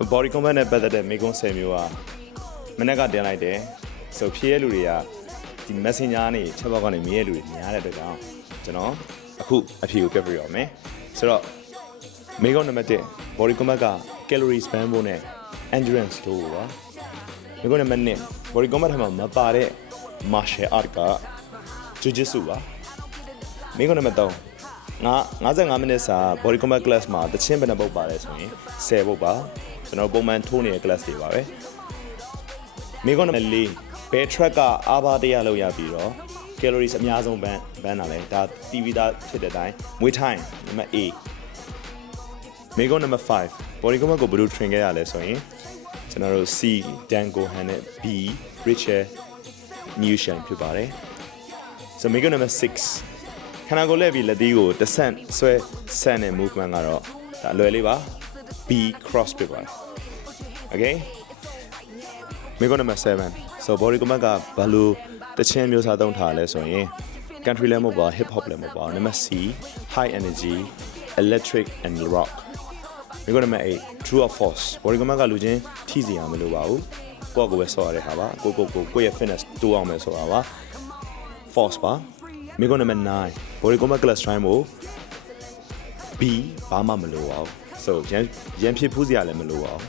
body combat နဲ့ပတ်သက်တဲ့မိကုန်း10မျိုးကမနေ့ကတင်လိုက်တယ်ဆိုဖြည့်ရလူတွေကဒီ messenger ကနေချက်ပေါက်ကနေမြင်ရလူတွေများတဲ့အတွက်ကြောင့်ကျွန်တော်အခုအဖြေကိုပြပြရအောင်မယ်ဆိုတော့မိကုန်းနံပါတ်1 body combat က calories burn ဖို့နဲ့ endurance တို့ပါမိကုန်းနံပါတ်2 body combat ထဲမှာမပါတဲ့ martial art က jiu-jitsu ပါမိကုန်းနံပါတ်355မိနစ်စာ body combat class မှာတချင်းဘယ်နှပုတ်ပါတယ်ဆိုရင်10ပုတ်ပါကျွန်တော်ပုံမှန်ထိုးနေတဲ့ class တွေပါပဲမိကုန်းနံပါတ်4 bell track ကအားပါတရားလောက်ရပြီးတော့ calories အများဆုံးဘန်းတာလဲဒါ TV သားဖြစ်တဲ့အတိုင်းမွေးထိုင်းနံပါတ် A မိကုန်းနံပါတ်5 body combat ကိုဘယ်လို train ခဲ့ရလဲဆိုရင်ကျွန်တော်တို့ C Dan Gohan နဲ့ B Richard Newshan ဖြစ်ပါတယ်ဆိုမိကုန်းနံပါတ်6ခန္ဓာကိုယ်လက်ပြီးလက်သီးကိုတဆန့်ဆွဲဆန့်တဲ့ movement ကတော့ဒါအလွယ်လေးပါ B cross ဖြစ်ပါတယ် okay မိကုန်းနံပါတ်7 so body combat ကဘယ်လိုတချင်းမျိုးစားသုံးထားလဲဆိုရင် country လည်းမဟုတ်ပါ hip hop လည်းမဟုတ်ပါနံပါတ် C high energy electric and rock မိကုန်းနံပါတ်8 true or false body combat ကလူချင်းထိစီအောင်မလိုပါဘူးကိုယ့်ကိုယ်ပဲဆော့ရတဲ့ဟာပါကိုယ့်ရဲ့ fitness တိုးအောင်မယ်ဆိုတာပါ false ပါမိကုန်းနံပါတ်9 body combat class time ကို B ဘာမှမလိုပါဘူး so ရန်ဖြစ်ဖူးစရာလည်းမလိုပါဘူး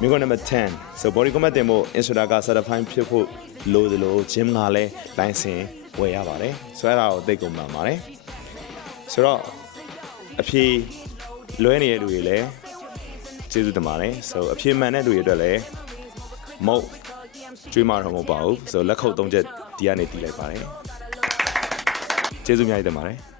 မိကုန်းနံပါတ်10 so body combat တင်ဖို့ instructor က certified ဖြစ်ဖို့လိုသလို gym ကလည်း license ဝယ်ရပါတယ်ဆိုတော့အဲ့ဒါကိုသိကုန်မှန်ပါတယ်ဆိုတော့အဖြေလွဲနေတဲ့လူတွေလည်းကျေးဇူးတင်ပါတယ် so အဖြေမှန်တဲ့လူတွေအတွက်လည်းမဟုတ်ကျွေးမတော့မဟုတ်ပါဘူး so လက်ခုပ်3ချက်ဒီကနေတီးလိုက်ပါတယ်ကျေးဇူးအများကြီးတင်ပါတယ်